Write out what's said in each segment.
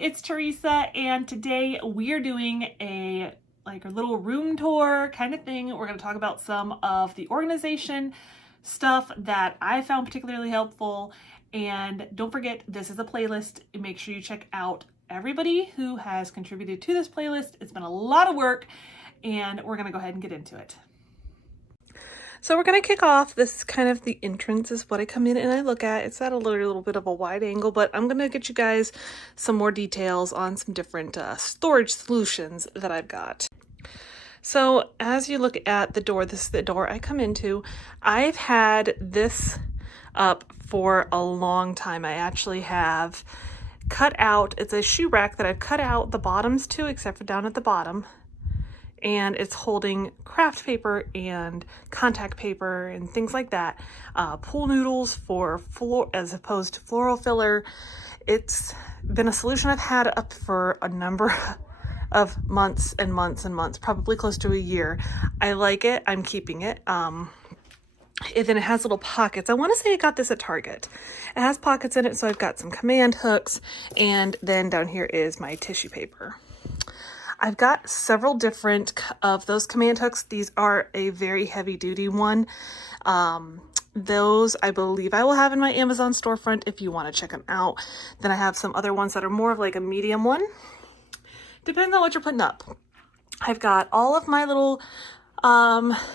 it's Theresa, and today we are doing a little room tour kind of thing. We're going to talk about some of the organization stuff that I found particularly helpful. And don't forget, this is a playlist. Make sure you check out everybody who has contributed to this playlist. It's been a lot of work, and we're going to go ahead and get into it. So we're going to kick off. This is kind of the entrance is what I come in and I look at. It's at a little bit of a wide angle, but I'm going to get you guys some more details on some different storage solutions that I've got. So as you look at the door, this is the door I come into. I've had this up for a long time. I actually have cut out, it's a shoe rack that I've cut out the bottoms to, except for down at the bottom. And it's holding craft paper and contact paper and things like that. Pool noodles for floor as opposed to floral filler. It's been a solution I've had up for a number of months and months and months, probably close to a year. I like it. I'm keeping it. And then it has little pockets. I want to say I got this at Target. It has pockets in it, so I've got some command hooks, and then down here is my tissue paper. I've got several different of those command hooks. These are a very heavy duty one. Those I believe I will have in my Amazon storefront if you want to check them out. Then I have some other ones that are more of like a medium one. Depends on what you're putting up. I've got all of my little,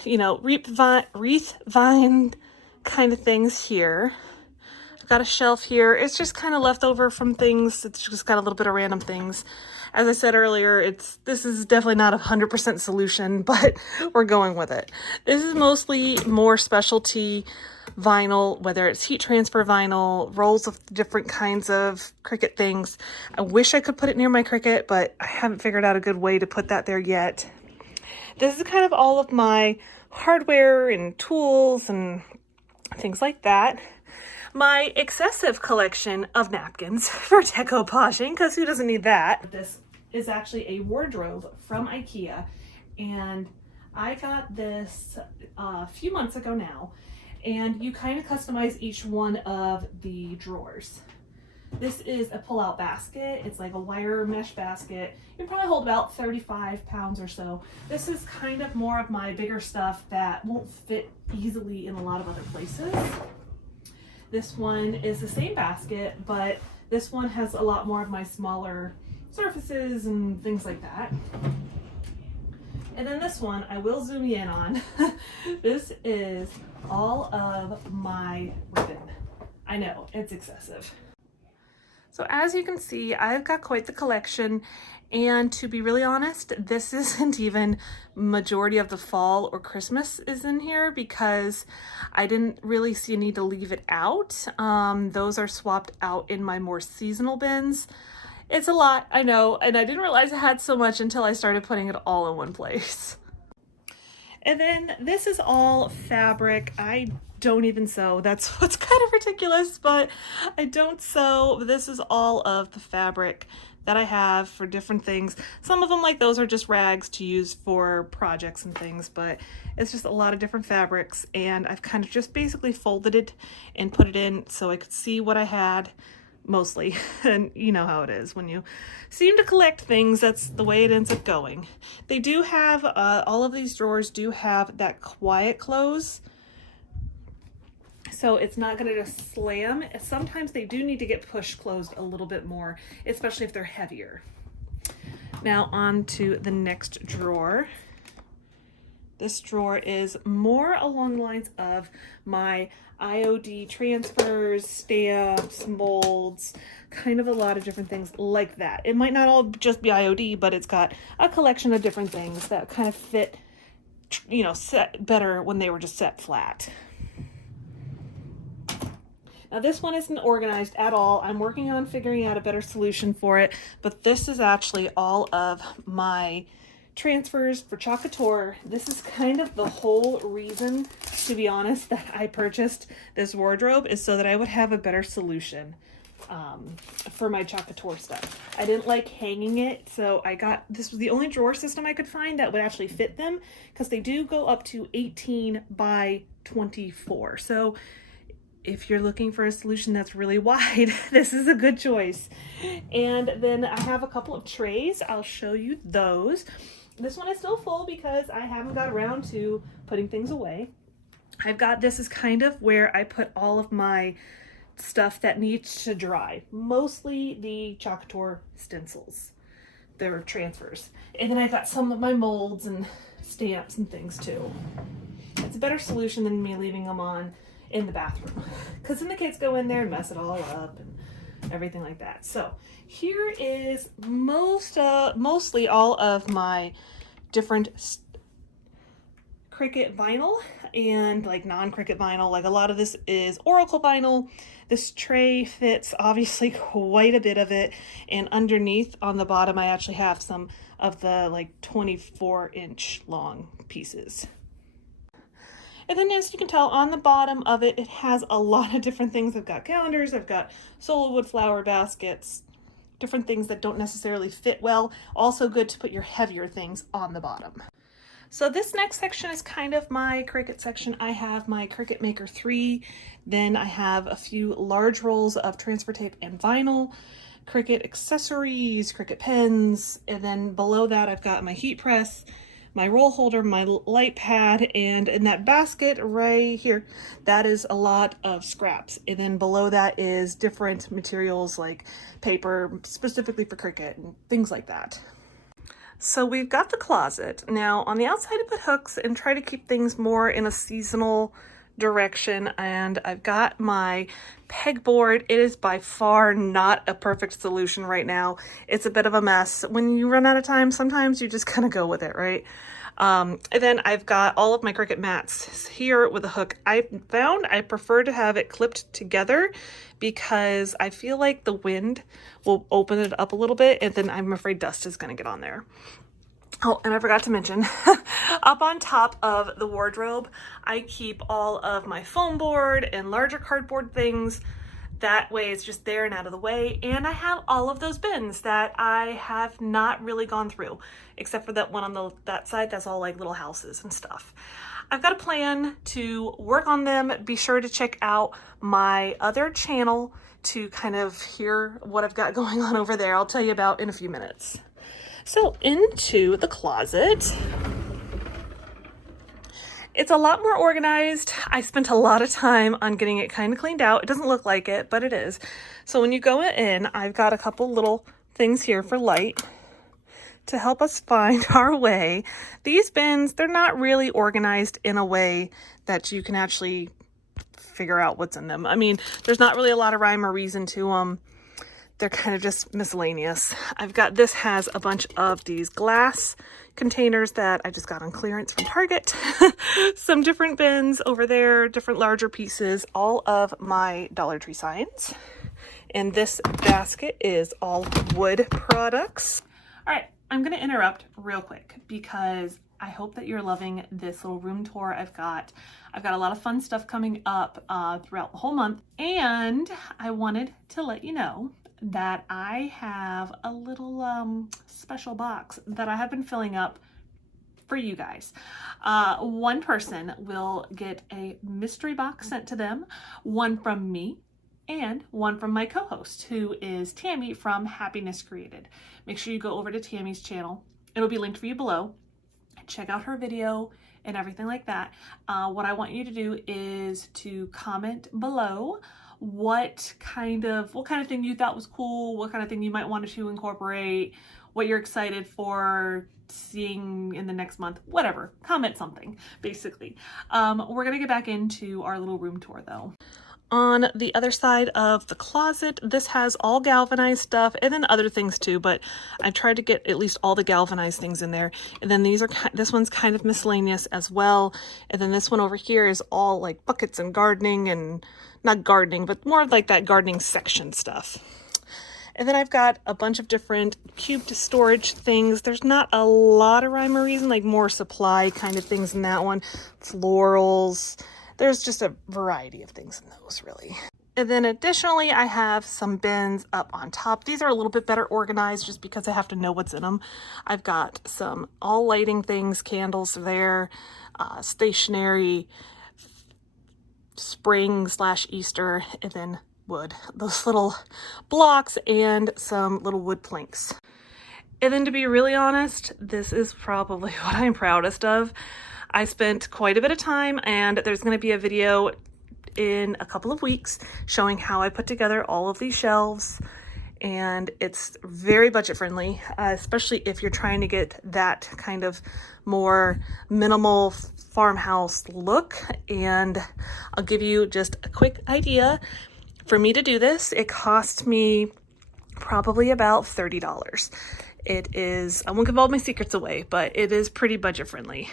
wreath vine kind of things here. I've got a shelf here. It's just kind of left over from things. It's just got a little bit of random things. As I said earlier, this is definitely not a 100% solution, but we're going with it. This is mostly more specialty vinyl, whether it's heat transfer vinyl, rolls of different kinds of Cricut things. I wish I could put it near my Cricut, but I haven't figured out a good way to put that there yet. This is kind of all of my hardware and tools and things like that. My excessive collection of napkins for decoupaging, because who doesn't need that? This is actually a wardrobe from Ikea, and I got this a few months ago now, and you kind of customize each one of the drawers. This is a pull-out basket. It's like a wire mesh basket. You probably hold about 35 pounds or so. This is kind of more of my bigger stuff that won't fit easily in a lot of other places. This one is the same basket, but this one has a lot more of my smaller surfaces and things like that. And then this one, I will zoom you in on. This is all of my ribbon. I know, it's excessive. So as you can see, I've got quite the collection, and to be really honest, this isn't even majority of the fall or Christmas is in here because I didn't really see a need to leave it out. Those are swapped out in my more seasonal bins. It's a lot, I know, and I didn't realize I had so much until I started putting it all in one place. And then this is all fabric. I don't even sew. That's what's kind of ridiculous, but I don't sew. This is all of the fabric that I have for different things. Some of them, like those, are just rags to use for projects and things, but it's just a lot of different fabrics, and I've kind of just basically folded it and put it in so I could see what I had mostly. And you know how it is when you seem to collect things, that's the way it ends up going. They do have all of these drawers do have that quiet close, so it's not going to just slam. Sometimes they do need to get pushed closed a little bit more, especially if they're heavier. Now on to the next drawer. This drawer is more along the lines of my IOD transfers, stamps, molds, kind of a lot of different things like that. It might not all just be IOD, but it's got a collection of different things that kind of fit, set better when they were just set flat. Now this one isn't organized at all. I'm working on figuring out a better solution for it, but this is actually all of my transfers for Choc Couture. This is kind of the whole reason, to be honest, that I purchased this wardrobe, is so that I would have a better solution for my Choc Couture stuff. I didn't like hanging it, so this was the only drawer system I could find that would actually fit them, because they do go up to 18 by 24. So if you're looking for a solution that's really wide, this is a good choice. And then I have a couple of trays. I'll show you those. This one is still full because I haven't got around to putting things away. I've got, this is kind of where I put all of my stuff that needs to dry, mostly the Chalk Couture stencils, their transfers. And then I've got some of my molds and stamps and things too. It's a better solution than me leaving them on in the bathroom, because then the kids go in there and mess it all up and everything like that. So here is mostly all of my different Cricut vinyl and like non-Cricut vinyl. Like a lot of this is Oracle vinyl. This tray fits obviously quite a bit of it, and underneath on the bottom I actually have some of the like 24-inch long pieces. And then as you can tell on the bottom of it, it has a lot of different things. I've got calendars, I've got Sola wood flower baskets, different things that don't necessarily fit well. Also good to put your heavier things on the bottom. So this next section is kind of my Cricut section. I have my Cricut Maker 3, then I have a few large rolls of transfer tape and vinyl, Cricut accessories, Cricut pens, and then below that I've got my heat press, my roll holder, my light pad, and in that basket right here, that is a lot of scraps. And then below that is different materials like paper, specifically for Cricut and things like that. So we've got the closet. Now on the outside I put hooks and try to keep things more in a seasonal direction, and I've got my pegboard. It is by far not a perfect solution right now. It's a bit of a mess. When you run out of time, sometimes you just kind of go with it, right? And then I've got all of my Cricut mats here with a hook. I found I prefer to have it clipped together because I feel like the wind will open it up a little bit, and then I'm afraid dust is going to get on there. Oh, and I forgot to mention, up on top of the wardrobe, I keep all of my foam board and larger cardboard things. That way it's just there and out of the way. And I have all of those bins that I have not really gone through, except for that one on that side. That's all like little houses and stuff. I've got a plan to work on them. Be sure to check out my other channel to kind of hear what I've got going on over there. I'll tell you about in a few minutes. So into the closet. It's a lot more organized. I spent a lot of time on getting it kind of cleaned out. It doesn't look like it, but it is. So when you go in, I've got a couple little things here for light to help us find our way. These bins, they're not really organized in a way that you can actually figure out what's in them. I mean, there's not really a lot of rhyme or reason to them. They're kind of just miscellaneous. I've got, this has a bunch of these glass containers that I just got on clearance from Target. Some different bins over there, different larger pieces, all of my Dollar Tree signs. And this basket is all wood products. All right, I'm gonna interrupt real quick because I hope that you're loving this little room tour I've got. I've got a lot of fun stuff coming up throughout the whole month. And I wanted to let you know that I have a little special box that I have been filling up for you guys. One person will get a mystery box sent to them, one from me and one from my co-host, who is Tammy from Happiness Created. Make sure you go over to Tammy's channel. It'll be linked for you below. Check out her video and everything like that. What I want you to do is to comment below what kind of thing you thought was cool, what kind of thing you might want to incorporate, what you're excited for seeing in the next month, whatever. Comment something, basically. We're gonna get back into our little room tour though. On the other side of the closet, this has all galvanized stuff and then other things too, but I've tried to get at least all the galvanized things in there. And then these are, this one's kind of miscellaneous as well. And then this one over here is all like buckets and gardening, and not gardening, but more like that gardening section stuff. And then I've got a bunch of different cubed storage things. There's not a lot of rhyme or reason, like more supply kind of things in that one. Florals. There's just a variety of things in those, really. And then additionally, I have some bins up on top. These are a little bit better organized just because I have to know what's in them. I've got some all lighting things, candles there, stationery, spring / Easter, and then wood, those little blocks and some little wood planks. And then to be really honest, this is probably what I'm proudest of. I spent quite a bit of time, and there's going to be a video in a couple of weeks showing how I put together all of these shelves, and it's very budget friendly, especially if you're trying to get that kind of more minimal farmhouse look. And I'll give you just a quick idea. For me to do this, it cost me probably about $30. It is, I won't give all my secrets away, but it is pretty budget friendly.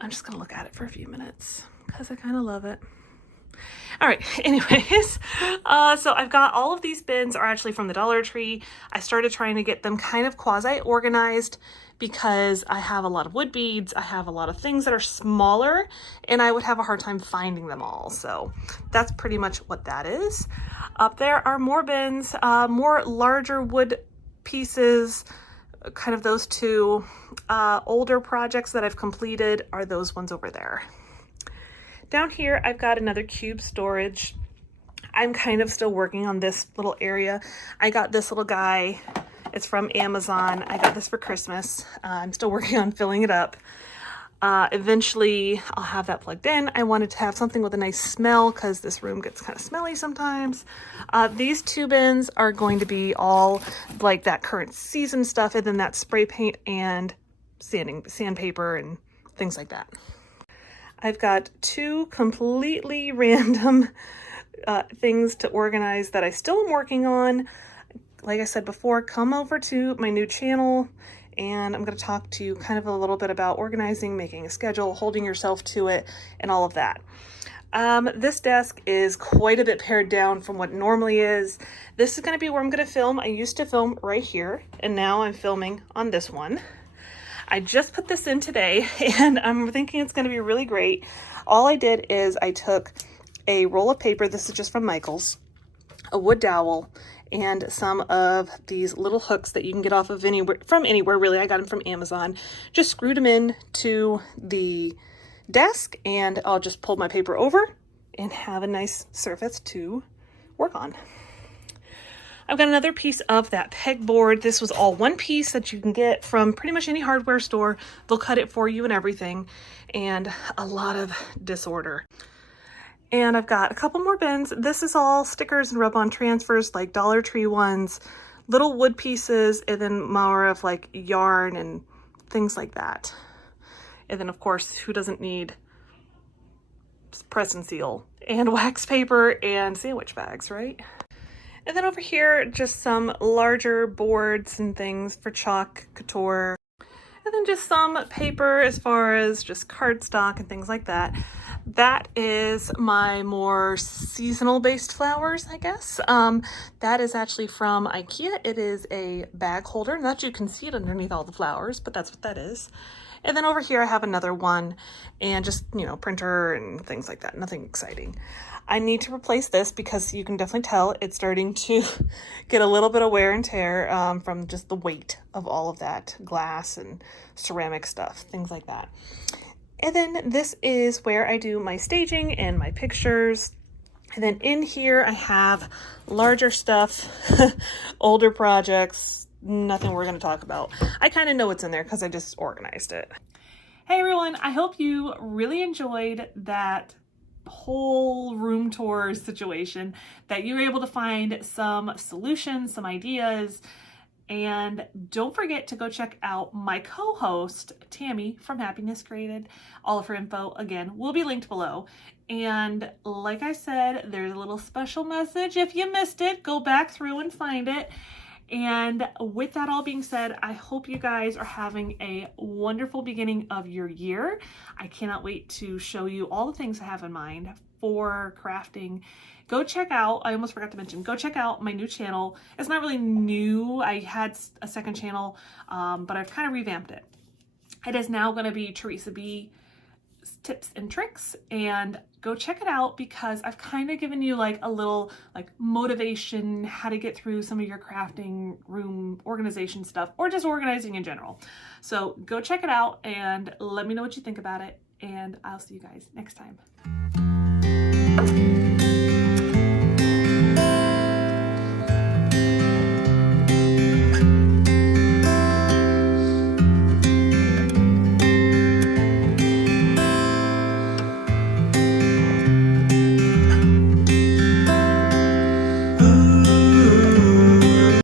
I'm just gonna look at it for a few minutes because I kind of love it. All right, anyways, so I've got all of these bins are actually from the Dollar Tree. I started trying to get them kind of quasi-organized because I have a lot of wood beads, I have a lot of things that are smaller, and I would have a hard time finding them all. So that's pretty much what that is. Up there are more bins, more larger wood pieces, kind of those two. Older projects that I've completed are those ones over there. Down here, I've got another cube storage. I'm kind of still working on this little area. I got this little guy. It's from Amazon. I got this for Christmas. I'm still working on filling it up. Eventually, I'll have that plugged in. I wanted to have something with a nice smell because this room gets kind of smelly sometimes. These two bins are going to be all like that current season stuff, and then that spray paint and sandpaper and things like that. I've got two completely random things to organize that I still am working on. Like I said before, come over to my new channel and I'm going to talk to you kind of a little bit about organizing, making a schedule, holding yourself to it, and all of that. This desk is quite a bit pared down from what it normally is. This is going to be where I'm going to film. I used to film right here, and now I'm filming on this one. I just put this in today, and I'm thinking it's going to be really great. All I did is I took a roll of paper, this is just from Michael's, a wood dowel, and some of these little hooks that you can get off of anywhere really. I got them from Amazon. Just screwed them in to the desk, and I'll just pull my paper over and have a nice surface to work on. I've got another piece of that pegboard. This was all one piece that you can get from pretty much any hardware store. They'll cut it for you and everything, and a lot of disorder. And I've got a couple more bins. This is all stickers and rub-on transfers, like Dollar Tree ones, little wood pieces, and then more of like yarn and things like that. And then of course, who doesn't need press and seal and wax paper and sandwich bags, right? And then over here, just some larger boards and things for chalk, couture, and then just some paper as far as just cardstock and things like that. That is my more seasonal based flowers, I guess. That is actually from Ikea. It is a bag holder, and that you can see it underneath all the flowers, but that's what that is. And then over here I have another one, and just, you know, printer and things like that. Nothing exciting. I need to replace this because you can definitely tell it's starting to get a little bit of wear and tear from just the weight of all of that glass and ceramic stuff, things like that. And then this is where I do my staging and my pictures. And then in here I have larger stuff, older projects, nothing we're going to talk about. I kind of know what's in there because I just organized it. Hey everyone, I hope you really enjoyed that whole room tour situation, that you were able to find some solutions, some ideas. And don't forget to go check out my co-host, Tammy from Happiness Created. All of her info, again, will be linked below. And like I said, there's a little special message. If you missed it, go back through and find it. And with that all being said, I hope you guys are having a wonderful beginning of your year. I cannot wait to show you all the things I have in mind for crafting. Go check out, I almost forgot to mention, go check out my new channel. It's not really new. I had a second channel, but I've kind of revamped it. It is now going to be Theresa B tips and tricks, and go check it out because I've kind of given you like a little like motivation, how to get through some of your crafting, room organization stuff, or just organizing in general. So go check it out and let me know what you think about it, and I'll see you guys next time. bye.